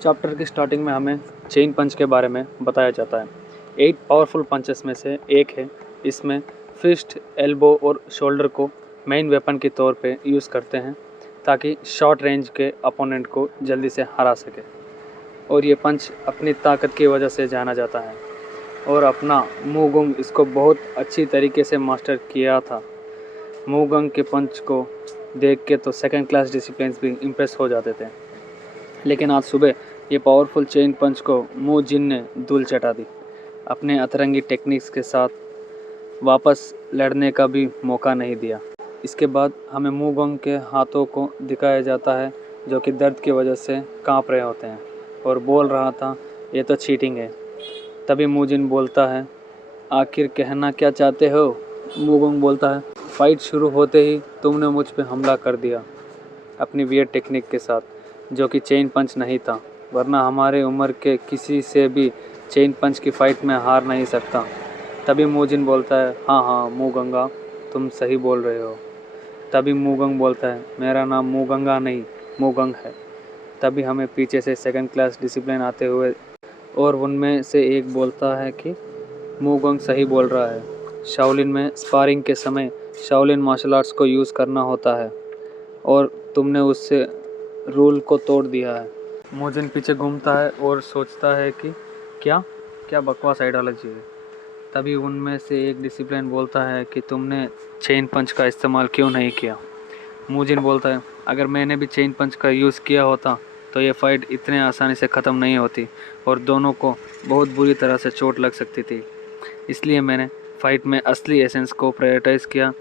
Chapter की starting में हमें चेन पंच के बारे में बताया जाता है। 8 पावरफुल पंचेस में से एक है। इसमें फिस्ट, एल्बो और शोल्डर को मेन वेपन के तौर पे यूज़ करते हैं ताकि शॉर्ट रेंज के अपोनेंट को जल्दी से हरा सके। और ये पंच अपनी ताकत की वजह से जाना जाता है और अपना मूगंग इसको बहुत अच्छी तरीके से मास्टर किया था। मूगंग के पंच को देख के तो सेकंड क्लास डिसिप्लिन्स भी इम्प्रेस हो जाते थे। लेकिन आज सुबह ये पावरफुल चेन पंच को मू जिन ने धूल चटा दी। अपने अतरंगी टेक्निक्स के साथ वापस लड़ने का भी मौका नहीं दिया। इसके बाद हमें मूगंग के हाथों को दिखाया जाता है जो कि दर्द की वजह से कांप रहे होते हैं और बोल रहा था ये तो चीटिंग है। तभी मूजिन बोलता है आखिर कहना क्या चाहते हो। मूगंग बोलता है फाइट शुरू होते ही तुमने मुझ पे हमला कर दिया अपनी वियर्ड टेक्निक के साथ, जो कि चेन पंच नहीं था, वरना हमारे उम्र के किसी से भी चेन पंच की फाइट में हार नहीं सकता। तभी मूजिन बोलता है हाँ मूगंगा, तुम सही बोल रहे हो। तभी मूगंग बोलता है मेरा नाम मूगंगा नहीं मूगंग है। तभी हमें पीछे से सेकंड क्लास डिसिप्लिन आते हुए और उनमें से एक बोलता है कि मूगंग सही बोल रहा है। शाओलिन में स्पारिंग के समय शाओलिन मार्शल आर्ट्स को यूज़ करना होता है और तुमने उससे रूल को तोड़ दिया है। मूजिन पीछे घूमता है और सोचता है कि क्या क्या बकवास आइडियोलॉजी है। तभी उनमें से एक डिसिप्लिन बोलता है कि तुमने चेन पंच का इस्तेमाल क्यों नहीं किया। मूजिन बोलता है अगर मैंने भी चेन पंच का यूज़ किया होता तो ये फाइट इतने आसानी से ख़त्म नहीं होती और दोनों को बहुत बुरी तरह से चोट लग सकती थी। इसलिए मैंने फ़ाइट में असली एसेंस को प्रायोरिटाइज़ किया,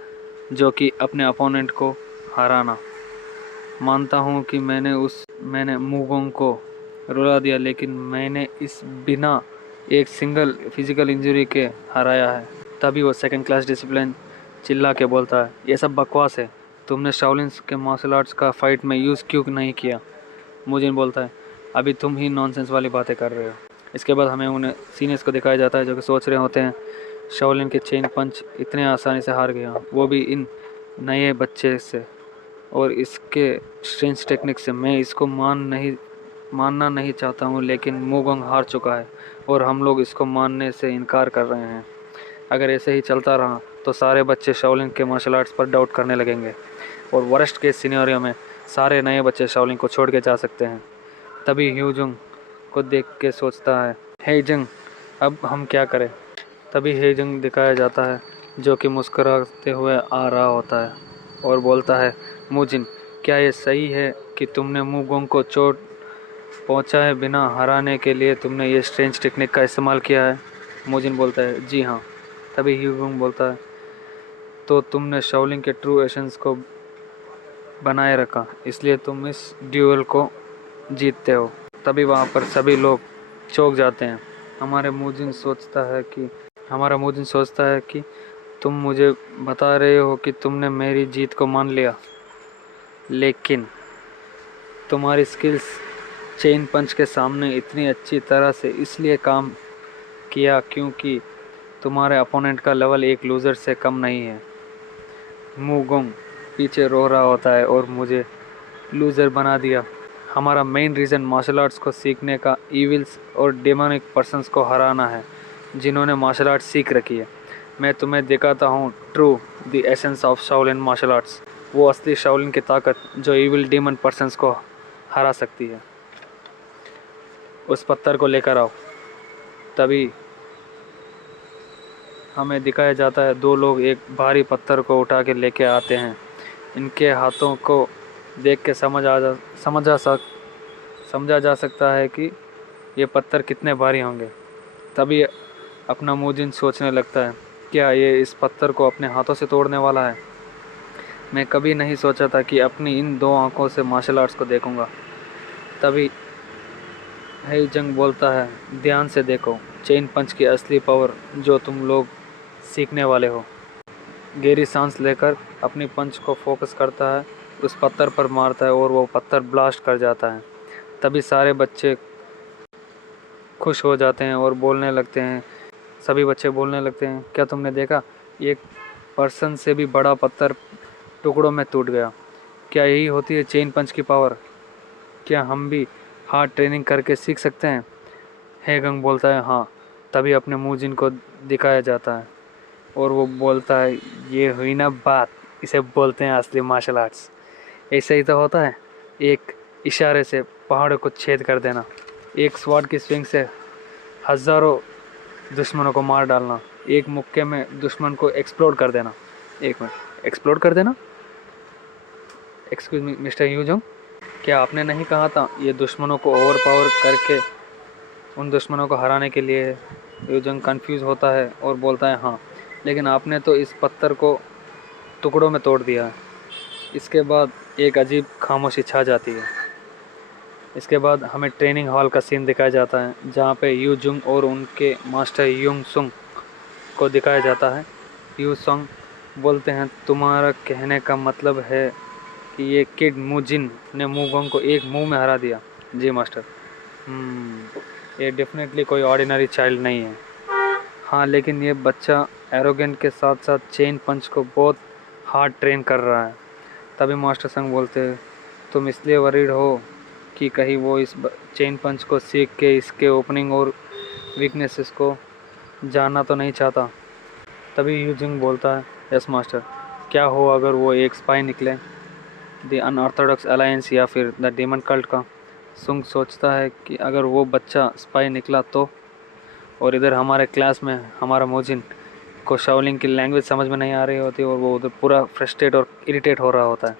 जो कि अपने अपोनेंट को हराना। मानता हूँ कि मैंने मूगोंग को रुला दिया, लेकिन मैंने इस बिना एक सिंगल फिजिकल इंजरी के हराया है। तभी वो सेकंड क्लास डिसिप्लिन चिल्ला के बोलता है ये सब बकवास है, तुमने शाओलिन के मार्शल आर्ट्स का फ़ाइट में यूज़ क्यों नहीं किया। मुझे बोलता है अभी तुम ही नॉनसेंस वाली बातें कर रहे हो। इसके बाद हमें उन्हें सीनियर्स को दिखाया जाता है जो कि सोच रहे होते हैं शाओलिन के चेन पंच इतने आसानी से हार गया, वो भी इन नए बच्चे से और इसके स्ट्रेंज टेक्निक से। मैं इसको मानना नहीं चाहता हूँ, लेकिन मूगंग हार चुका है और हम लोग इसको मानने से इनकार कर रहे हैं। अगर ऐसे ही चलता रहा तो सारे बच्चे शाओलिन के मार्शल आर्ट्स पर डाउट करने लगेंगे और वर्स्ट केस सिनेरियो में सारे नए बच्चे शाओलिन को छोड़ के जा सकते हैं। तभी ह्यूजंग को देख के सोचता है हेजंग अब हम क्या करें। तभी हेजंग दिखाया जाता है जो कि मुस्कुराते हुए आ रहा होता है और बोलता है मूजिन क्या ये सही है कि तुमने मूगोंग को चोट पहुंचाए बिना हराने के लिए तुमने ये स्ट्रेंज टेक्निक का इस्तेमाल किया है। मूजिन बोलता है जी हाँ। तभी ह्यूजंग बोलता है तो तुमने शाओलिन के ट्रू एसेंस को बनाए रखा, इसलिए तुम इस ड्यूअल को जीतते हो। तभी वहाँ पर सभी लोग चौंक जाते हैं। हमारा मूजिन सोचता है कि तुम मुझे बता रहे हो कि तुमने मेरी जीत को मान लिया, लेकिन तुम्हारी स्किल्स चेन पंच के सामने इतनी अच्छी तरह से इसलिए काम किया क्योंकि तुम्हारे अपोनेंट का लेवल एक लूज़र से कम नहीं है। मूगोंग पीछे रो रहा होता है और मुझे लूज़र बना दिया। हमारा मेन रीज़न मार्शल आर्ट्स को सीखने का ईविल्स और डेमोनिक पर्सन्स को हराना है जिन्होंने मार्शल आर्ट्स सीख रखी है। मैं तुम्हें दिखाता हूँ true the essence of Shaolin martial arts, वो असली शाओलिन की ताकत जो ईविल डेमन पर्सन्स को हरा सकती है। उस पत्थर को लेकर आओ। तभी हमें दिखाया जाता है दो लोग एक भारी पत्थर को उठा के लेके आते हैं। इनके हाथों को देख के समझा जा सकता है कि ये पत्थर कितने भारी होंगे। तभी अपना मूजिन सोचने लगता है क्या ये इस पत्थर को अपने हाथों से तोड़ने वाला है। मैं कभी नहीं सोचा था कि अपनी इन दो आंखों से मार्शल आर्ट्स को देखूंगा। तभी हेजंग बोलता है ध्यान से देखो चेन पंच की असली पावर जो तुम लोग सीखने वाले हो। गहरी सांस लेकर अपनी पंच को फोकस करता है, उस पत्थर पर मारता है और वो पत्थर ब्लास्ट कर जाता है। तभी सारे बच्चे खुश हो जाते हैं और बोलने लगते हैं, सभी बच्चे बोलने लगते हैं क्या तुमने देखा, एक पर्सन से भी बड़ा पत्थर टुकड़ों में टूट गया। क्या यही होती है चेन पंच की पावर। क्या हम भी हार्ड ट्रेनिंग करके सीख सकते हैं? हेगंग बोलता है हाँ, तभी अपने मूजिन को दिखाया जाता है। और वो बोलता है ये हुई ना बात, इसे बोलते हैं असली मार्शल आर्ट्स। ऐसे ही तो होता है, एक इशारे से पहाड़ों को छेद कर देना, एक स्वॉर्ड की स्विंग से हज़ारों दुश्मनों को मार डालना, एक मुक्के में दुश्मन को एक्सप्लोड कर देना। एक मिनट, एक्सप्लोड कर देना? एक्सक्यूज मी मिस्टर यूजोंग, क्या आपने नहीं कहा था ये दुश्मनों को ओवर पावर करके उन दुश्मनों को हराने के लिए? यूजोंग कंफ्यूज होता है और बोलता है हाँ, लेकिन आपने तो इस पत्थर को टुकड़ों में तोड़ दिया है। इसके बाद एक अजीब खामोशी छा जाती है। इसके बाद हमें ट्रेनिंग हॉल का सीन दिखाया जाता है, जहाँ पे यू जुंग और उनके मास्टर युंग सुंग को दिखाया जाता है। यू सुंग बोलते हैं तुम्हारा कहने का मतलब है कि ये किड मुजिन ने मूगोंग को एक मुंह में हरा दिया? जी मास्टर। ये डेफिनेटली कोई ऑर्डिनरी चाइल्ड नहीं है। हाँ, लेकिन ये बच्चा एरोगेंट के साथ साथ चेन पंच को बहुत हार्ड ट्रेन कर रहा है। तभी मास्टर संग बोलते हैं तुम इसलिए वरीड हो कि कहीं वो इस चेन पंच को सीख के इसके ओपनिंग और वीकनेसेस को जानना तो नहीं चाहता? तभी यूजिंग बोलता है यस मास्टर, क्या हो अगर वो एक स्पाई निकले, द अनऑर्थोडॉक्स अलायंस या फिर द डेमन कल्ट का? सुंग सोचता है कि अगर वो बच्चा स्पाई निकला तो? और इधर हमारे क्लास में हमारा मोजिन को शाओलिंग की लैंग्वेज समझ में नहीं आ रही होती और वो उधर पूरा फ्रस्ट्रेट और इरिटेट हो रहा होता है।